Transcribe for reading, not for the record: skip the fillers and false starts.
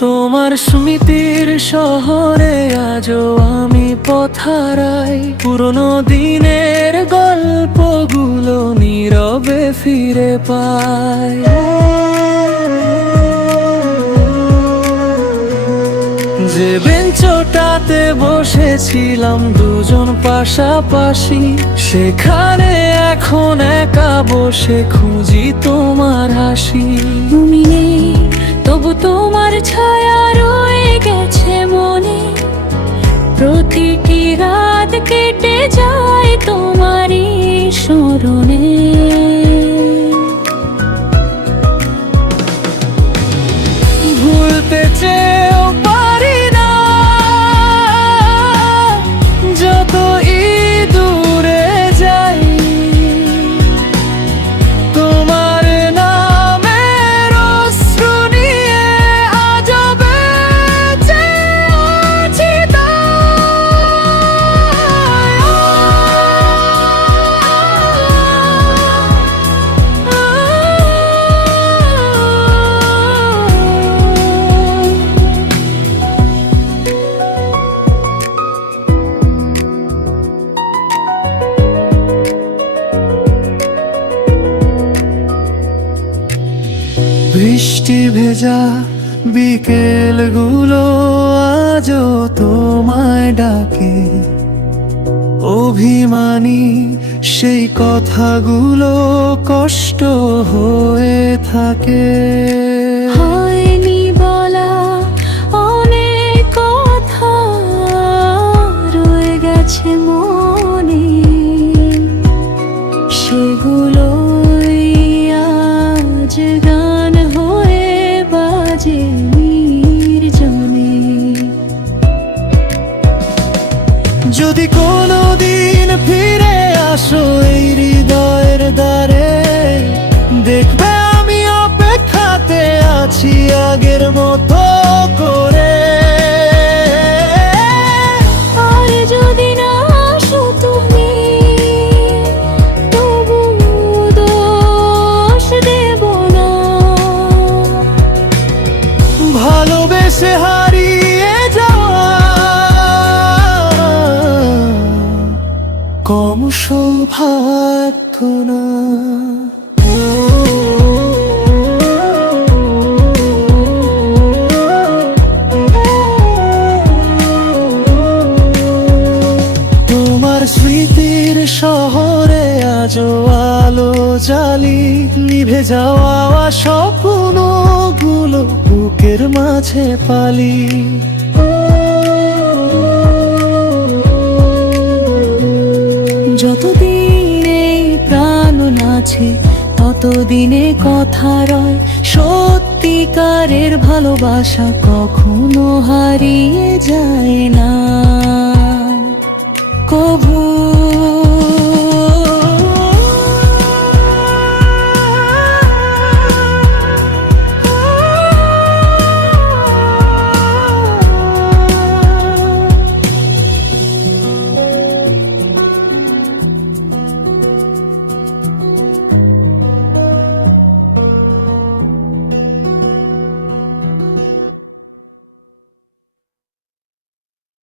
তোমার স্মৃতির শহরে আজও আমি পথ হারাই, পুরনো দিনের গল্পগুলো নীরবে ফিরে পাই। যে বেঞ্চটাতে বসেছিলাম দুজন পাশাপাশি, সেখানে এখন একা বসে খুঁজি তোমার হাসি। তুমি নেই তবু তোমার ছায়া রয়ে গেছে মনে, প্রতিটি রাত কেটে যায় তোমারই স্মরণে। ভুলতে চেয়েও পারি না, যতই দূরে যাই তোমার নামের অশ্রু নিয়ে আজও বেঁচে আছি বৃষ্টি ভেজা বিকেলগুলো আজও তোমায় ডাকে, অভিমানী সেই কথাগুলো কষ্ট হয়ে থাকে। হয়নি বলা অনেক কথা রয়ে গেছে মনে, সেগুলোই আজ গান হয়ে বাজে নির্জনে। যদি কোনোদিন ফিরে আসো এই হৃদয়ের দ্বারে, দেখবে আমি অপেক্ষাতে আছি আগের মতো করে। আর যদি না আসো তুমি, তবু দোষ দেব না। ভালোবেসে হারিয়ে যাওয়া কম সৌভাগ্য না। তোমার স্মৃতির শহরে আজও আলো জ্বালি, নিভে যাওয়া স্বপ্নগুলো বুকের মাঝে পালি। যতদিন এই প্রাণ আছে ততদিনে কথা রয়, সত্যিকারের ভালোবাসা কখনো হারিয়ে যায় না কভু।